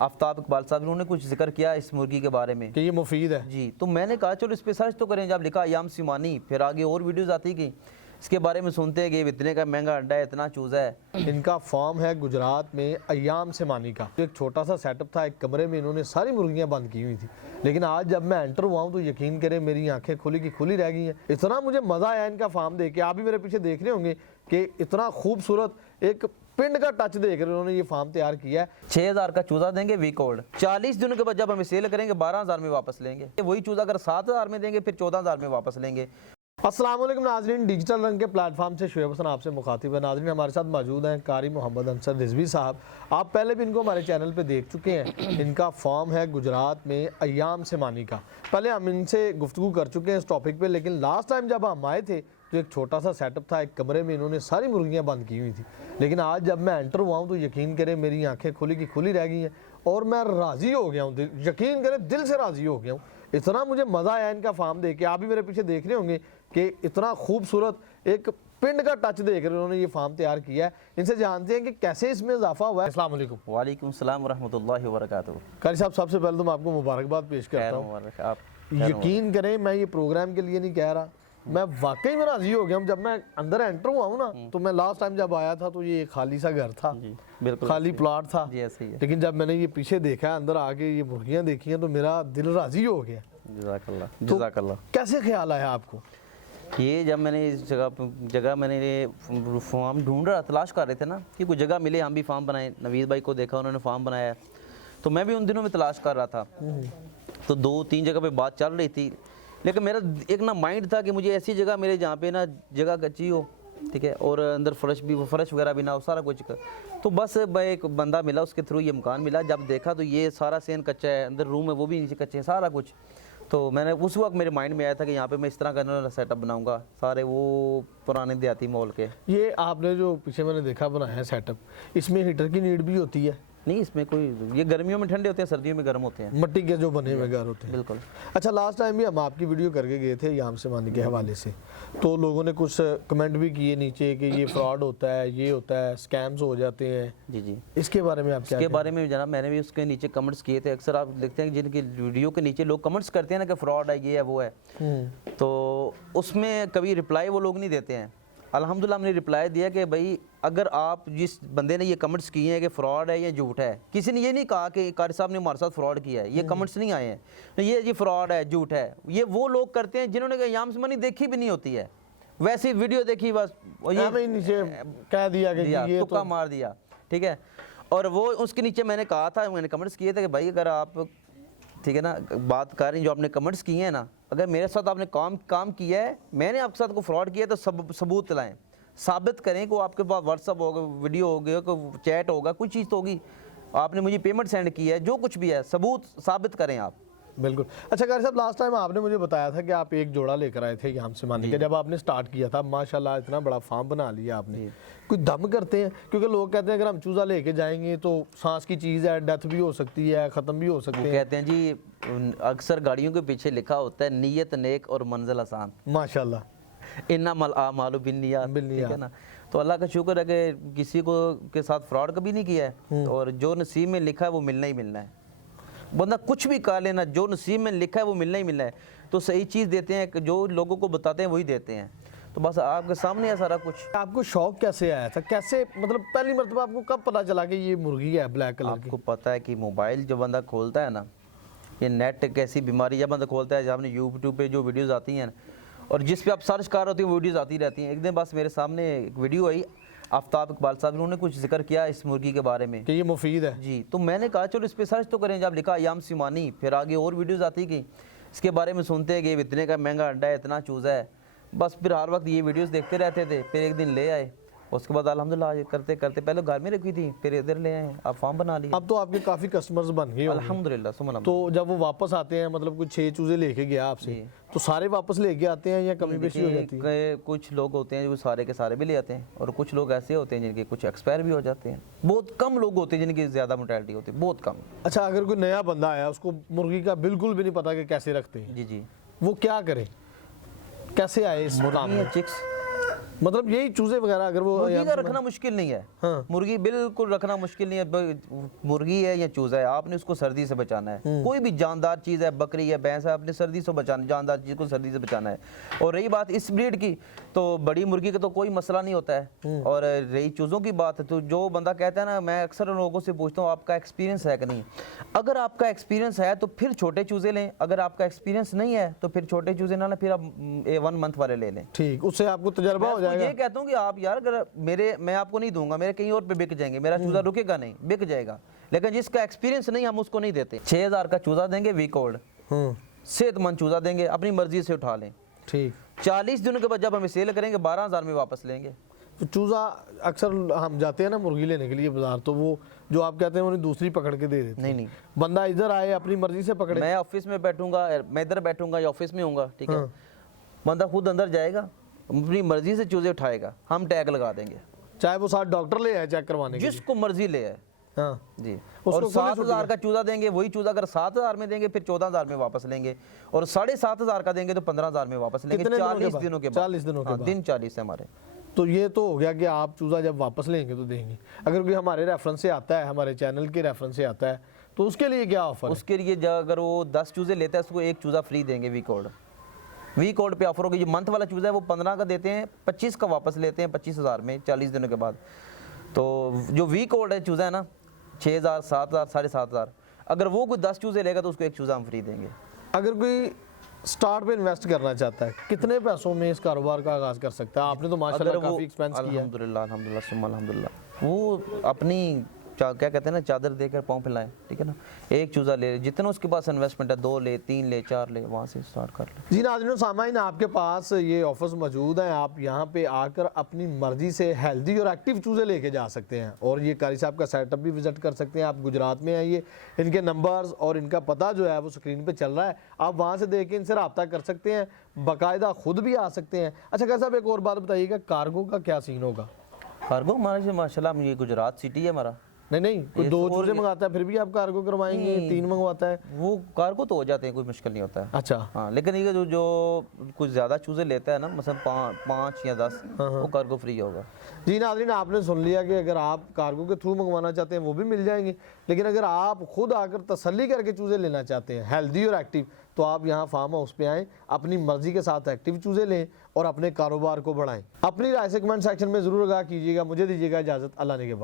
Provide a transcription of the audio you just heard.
आफताब इकबाल साहब, उन्होंने कुछ जिक्र किया इस मुर्गी के बारे में कि ये मुफीद है जी। तो मैंने कहा चलो इस पे सर्च तो करें। जब लिखा अय्याम सिमानी, फिर आगे और वीडियोस आती गई, इसके बारे में सुनते हैं कि इतने का महंगा अंडा है, इतना चूज़ा है। इनका फार्म है गुजरात में अय्याम सिमानी का। एक छोटा सा सेटअप था, एक कमरे में इन्होंने सारी मुर्गियां बंद की हुई थी, लेकिन आज जब मैं एंटर हुआ हूं तो यकीन करें मेरी आंखें खुली की खुली रह गई हैं। इतना मुझे मज़ा आया इनका फार्म देख के। आप भी मेरे पीछे देख रहे होंगे कि इतना खूबसूरत एक पिंड का टच देकर उन्होंने ये फार्म तैयार किया है। 6000 का चूज़ा देंगे वीक ओल्ड, 40 दिनों के बाद जब हमें सेल करेंगे 12000 में वापस लेंगे। वही चूज़ा अगर 7000 में देंगे फिर 14000 में वापस लेंगे। अस्सलाम वालेकुम नाज़रीन, डिजिटल रंग के प्लेटफॉर्म से शुएब हसन आपसे मुखातिब है। नाज़रीन, हमारे साथ मौजूद हैं कारी मोहम्मद अंसर रिजवी साहब। आप पहले भी इनको हमारे चैनल पे देख चुके हैं। इनका फार्म है गुजरात में अय्याम सिमानी का। पहले हम इनसे गुफ्तगू कर चुके हैं इस टॉपिक पे, लेकिन लास्ट टाइम जब हम आए थे तो एक छोटा सा सेटअप था, एक कमरे में इन्होंने सारी मुर्गियाँ बंद की हुई थी, लेकिन आज जब मैं एंटर हुआ हूँ तो यकीन करें मेरी आंखें खुली की खुली रह गई हैं और मैं राज़ी हो गया हूँ। यकीन करें दिल से राज़ी हो गया हूँ। इतना मुझे मज़ा आया इनका फार्म देख के। आप भी मेरे पीछे देख रहे होंगे कि इतना खूबसूरत एक पिंड का टच देकर उन्होंने ये फार्म तैयार किया है। इनसे जानते हैं कि कैसे इसमें इजाफा हुआ है। अस्सलाम वालेकुम। वालेकुम सलाम व रहमतुल्लाहि व बरकातुहू। कारी साहब, सबसे पहले तो मैं आपको मुबारकबाद पेश करता हूँ। आप यकीन करें मैं ये प्रोग्राम के लिए नहीं कह रहा, मैं वाकई में राजी हो गया हूँ। जब मैं अंदर एंटर हुआ हूँ ना, तो मैं लास्ट टाइम जब आया था तो ये खाली सा घर था, बिल्कुल खाली प्लॉट था, लेकिन जब मैंने ये पीछे देखा, अंदर आके ये मुर्गियाँ देखी हैं, तो मेरा दिल राजी हो गया। जज़ाकल्लाह। कैसे ख्याल आया आपको? ये जब मैंने इस जगह मैंने फार्म ढूंढ रहा, तलाश कर रहे थे ना कि कोई जगह मिले, हम भी फार्म बनाए। नवीद भाई को देखा, उन्होंने फार्म बनाया, तो मैं भी उन दिनों में तलाश कर रहा था। तो 2-3 जगह पे बात चल रही थी, लेकिन मेरा एक ना माइंड था कि मुझे ऐसी जगह मिले जहाँ पे ना जगह कच्ची हो, ठीक है, और अंदर फर्श वगैरह भी ना हो, सारा कुछ। तो बस एक बंदा मिला, उसके थ्रू ये मकान मिला। जब देखा तो ये सारा सेन कच्चा है, अंदर रूम है वो भी नीचे कच्चे हैं, सारा कुछ। तो मैंने उस वक्त मेरे माइंड में आया था कि यहाँ पे मैं इस तरह का सेटअप बनाऊंगा, सारे वो पुराने देहाती माहौल के। ये आपने जो पीछे मैंने देखा बनाया है सेटअप, इसमें हीटर की नीड भी होती है? नहीं, इसमें कोई, ये गर्मियों में ठंडे होते हैं, सर्दियों में गर्म होते हैं, मट्टी के जो बने हुए घर होते हैं। बिल्कुल। अच्छा, लास्ट टाइम भी हम आपकी वीडियो करके गए थे अय्याम सिमानी के हवाले से, तो लोगों ने कुछ कमेंट भी किए नीचे कि ये फ्रॉड होता है, ये होता है, स्कैम्स हो जाते हैं। जी। इसके बारे में आप क्या? इसके बारे में जनाब मैंने भी उसके नीचे कमेंट्स किए थे। अक्सर आप देखते हैं जिनकी वीडियो के नीचे लोग कमेंट्स करते हैं ना कि फ्रॉड है, ये है, वो है, तो उसमें कभी रिप्लाई वो लोग नहीं देते हैं। अल्हम्दुलिल्लाह हमने रिप्लाई दिया कि भाई अगर आप, जिस बंदे ने ये कमेंट्स किए हैं कि फ्रॉड है या झूठ है, किसी ने ये नहीं कहा कि कारी साहब ने हमारे साथ फ्रॉड किया है, ये कमेंट्स नहीं आए हैं ये फ्रॉड है, झूठ है। ये वो लोग करते हैं जिन्होंने अय्याम सिमानी देखी भी नहीं होती है, वैसी वीडियो देखी बस, ये नीचे कह दिया कि ये तुक्का मार दिया, ठीक है। और वो उसके नीचे मैंने कहा था, मैंने कमेंट्स किए थे कि भाई अगर आप, ठीक है ना, बात कर रही जो आपने कमेंट्स किए हैं ना, अगर मेरे साथ आपने काम किया है, मैंने आपके साथ को फ्रॉड किया है, तो सबूत लाएं, साबित करें कि आपके पास व्हाट्सअप होगा, वीडियो होगा, कोई चैट होगा, कुछ चीज़ तो होगी, आपने मुझे पेमेंट सेंड की है, जो कुछ भी है सबूत साबित करें आप। बिल्कुल। अच्छा कारी साहब, लास्ट टाइम आपने मुझे बताया था कि आप एक जोड़ा लेकर आए थे अय्याम सिमानी का, जब आपने स्टार्ट किया था। माशाल्लाह इतना बड़ा फार्म बना लिया आपने। कोई दम करते हैं? क्योंकि लोग कहते हैं अगर हम चूज़ा लेके जाएंगे तो सांस की चीज़ है, डेथ भी हो सकती है, ख़त्म भी हो सकते हैं। कहते हैं जी, अक्सर गाड़ियों के पीछे लिखा होता है नीयत नेक और मंजिल आसान। माशाल्लाह। इन्नमल आमालु बिन्नियात, ठीक है ना। तो अल्लाह का शुक्र है कि किसी को के साथ फ्रॉड कभी नहीं किया है, और जो नसीब में लिखा है वो मिलना ही मिलना है। बंदा कुछ भी कर लेना, जो नसीब में लिखा है वो मिलना ही मिलना है। तो सही चीज़ देते हैं, जो लोगों को बताते हैं वही देते हैं। तो बस आपके सामने है सारा कुछ। आपको शौक कैसे आया था? कैसे, मतलब पहली मरतबा आपको कब पता चला कि ये मुर्गी है ब्लैक कलर की? आपको पता है कि मोबाइल जो बंदा खोलता है ना, ये नेट एक ऐसी बीमारी जब बंदा खोलता है, जब आपने यूट्यूब पे जो वीडियोज़ आती हैं और जिस पे आप सर्च कर रहे होते हैं वो वीडियोज़ आती रहती हैं। एक दिन बस मेरे सामने एक वीडियो आई, आफताब इकबाल साहब, उन्होंने कुछ जिक्र किया इस मुर्गी के बारे में कि ये मुफीद है जी। तो मैंने कहा चलो इस पे सर्च तो करें। जब लिखा अय्याम सिमानी, फिर आगे और वीडियोस आती गई, इसके बारे में सुनते हैं कि इतने का महंगा अंडा है, इतना चूज़ा है। बस फिर हर वक्त ये वीडियोस देखते रहते थे। फिर एक दिन ले आए, उसके बाद अल्हम्दुलिल्लाह करते करते, पहले घर में रखी थी, फिर इधर ले आए, आप फार्म बना लिया। अब तो आपके काफ़ी कस्टमर्स बन गए अल्हम्दुलिल्लाह, सुमन। तो जब वो वापस आते हैं, मतलब कुछ 6 चूज़े लेके गया आपसे, तो सारे वापस लेके आते हैं या कमी बेशी हो जाती है? कुछ लोग होते हैं जो सारे के सारे भी ले आते हैं, और कुछ लोग ऐसे होते हैं जिनके कुछ एक्सपायर भी हो जाते हैं। बहुत कम लोग होते हैं जिनकी ज़्यादा मोर्टेलिटी होती है, बहुत कम। अच्छा, अगर कोई नया बंदा आया, उसको मुर्गी का बिल्कुल भी नहीं पता कि कैसे रखते हैं, जी, वो क्या करे? कैसे आए इस मुकाम में? चिक्स मतलब यही चूजे वगैरह अगर वो मुर्गी का रखना मुश्किल नहीं है, हाँ। मुर्गी बिल्कुल रखना मुश्किल नहीं है। मुर्गी है या चूजा है, आपने उसको सर्दी से बचाना है। कोई भी जानदार चीज़ है, बकरी है, भैंस है, आपने सर्दी से बचाना, जानदार चीज़ को सर्दी से बचाना है। और रही बात इस ब्रीड की, तो बड़ी मुर्गी का तो कोई मसला नहीं होता है। और रही चूज़ों की बात, तो जो बंदा कहता है ना, मैं अक्सर लोगों से पूछता हूँ आपका एक्सपीरियंस है कि नहीं। अगर आपका एक्सपीरियंस है तो फिर छोटे चूज़े लें, अगर आपका एक्सपीरियंस नहीं है तो फिर छोटे चूज़े ना लें, फिर आप 1 मंथ वाले ले लें। ठीक, उससे आपको तजर्बा हो मैं जाएगा। ये कहता हूँ कि आप यार, अगर मैं आपको नहीं दूंगा, मेरे कहीं और पे बिक जाएंगे, मेरा चूजा रुकेगा नहीं, बिक जाएगा। लेकिन जिसका एक्सपीरियंस नहीं, हम उसको नहीं देते। 6000 का चूजा देंगे वीक ओल्ड, सेहतमंद चूजा देंगे, अपनी मर्जी से उठा लें। ठीक, 40 दिनों के बाद जब हमें सेल करेंगे 12000 में वापस लेंगे। तो चूजा अक्सर हम जाते हैं ना मुर्गी लेने के लिए बाजार, तो वो जो आप कहते हैं उन्हें दूसरी पकड़ के दे देते हैं। नहीं, बंदा इधर आए अपनी मर्जी से पकड़े। मैं ऑफिस में बैठूंगा, मैं इधर बैठूंगा या ऑफिस में हूँगा, ठीक है। बंदा खुद अंदर जाएगा, अपनी मर्जी से चूजे उठाएगा, हम टैग लगा देंगे, चाहे वो साथ डॉक्टर ले आए चेक करवाने के लिए। जिसको मर्जी ले आए। हाँ जी। उसको और खुली 7000 का चूजा देंगे, वही चूजा अगर 7000 में देंगे फिर 14000 में वापस लेंगे, और 7500 का देंगे तो 15000 में वापस लेंगे। कितने दिनों के 40 बाद? दिनों के बाद। 40 दिनों के हाँ, बाद। दिन 40 है हमारे। तो ये तो हो गया कि आप चूजा जब वापस लेंगे तो देंगे। अगर कोई हमारे रेफरेंस से आता है, हमारे चैनल के रेफरेंस से आता है, तो उसके लिए क्या ऑफर है? उसके लिए अगर वो 10 चूजे लेता है, उसको 1 चूजा फ्री देंगे वीक ओल्ड। वीक ओल्ड पे ऑफर होगी। जो मंथ वाला चूजा है वो 15 का देते हैं, 25 का वापस लेते हैं 25000 में 40 दिनों के बाद। तो जो वीक ओल्ड है चूजा है ना, 6000, 7000, 7500, अगर वो कोई 10 चूजे लेगा तो उसको 1 चूजा हम फ्री देंगे। अगर कोई स्टार्ट पे इन्वेस्ट करना चाहता है, कितने पैसों में इस कारोबार का आगाज कर सकता है? आपने तो माशाल्लाह काफी एक्सपेंस किया है। अल्हम्दुलिल्लाह सुम्मा अल्हम्दुलिल्लाह। वो अपनी क्या कहते हैं ना, चादर देकर पाँव फैलाएं, ठीक है ना। 1 चूजा ले, जितना उसके पास इन्वेस्टमेंट है, 2 ले, 3 ले, 4 ले, वहाँ से स्टार्ट कर ले। जी नाज़रीन सामाइन, आपके पास ये ऑफर्स मौजूद हैं। आप यहाँ पे आकर अपनी मर्जी से हेल्दी और एक्टिव चूज़े लेके जा सकते हैं, और ये कारी साहब का सेटअप भी विजिट कर सकते हैं। आप गुजरात में आइए, इनके नंबर्स और इनका पता जो है वो स्क्रीन पे चल रहा है, आप वहाँ से देख के इनसे रब्ता कर सकते हैं, बाकायदा खुद भी आ सकते हैं। अच्छा कारी साहब, एक और बात बताइएगा, कार्गो का क्या सीन होगा? कार्गो हमारे से माशाल्लाह, ये गुजरात सिटी है हमारा। नहीं, कोई 2 चूजे मंगाता है फिर भी आप कार्गो करवाएंगे, 3 मंगवाता है? वो कार्गो तो हो जाते हैं, कोई मुश्किल नहीं होता है। अच्छा, हाँ, लेकिन ये जो कुछ ज़्यादा चूज़े लेता है ना, मतलब 5 या 10, वो कार्गो फ्री होगा। जी नाज़रीन, आपने सुन लिया कि अगर आप कार्गो के थ्रू मंगवाना चाहते हैं वो भी मिल जाएंगे, लेकिन अगर आप खुद आकर तसल्ली करके चूज़े लेना चाहते हैं हेल्दी और एक्टिव, तो आप यहाँ फार्म हाउस पे आएँ, अपनी मर्जी के साथ एक्टिव चूज़े लें और अपने कारोबार को बढ़ाएं। अपनी राय से कमेंट सेक्शन में ज़रूर आगाह कीजिएगा। मुझे दीजिएगा इजाज़त, अल्लाह ने के बाद।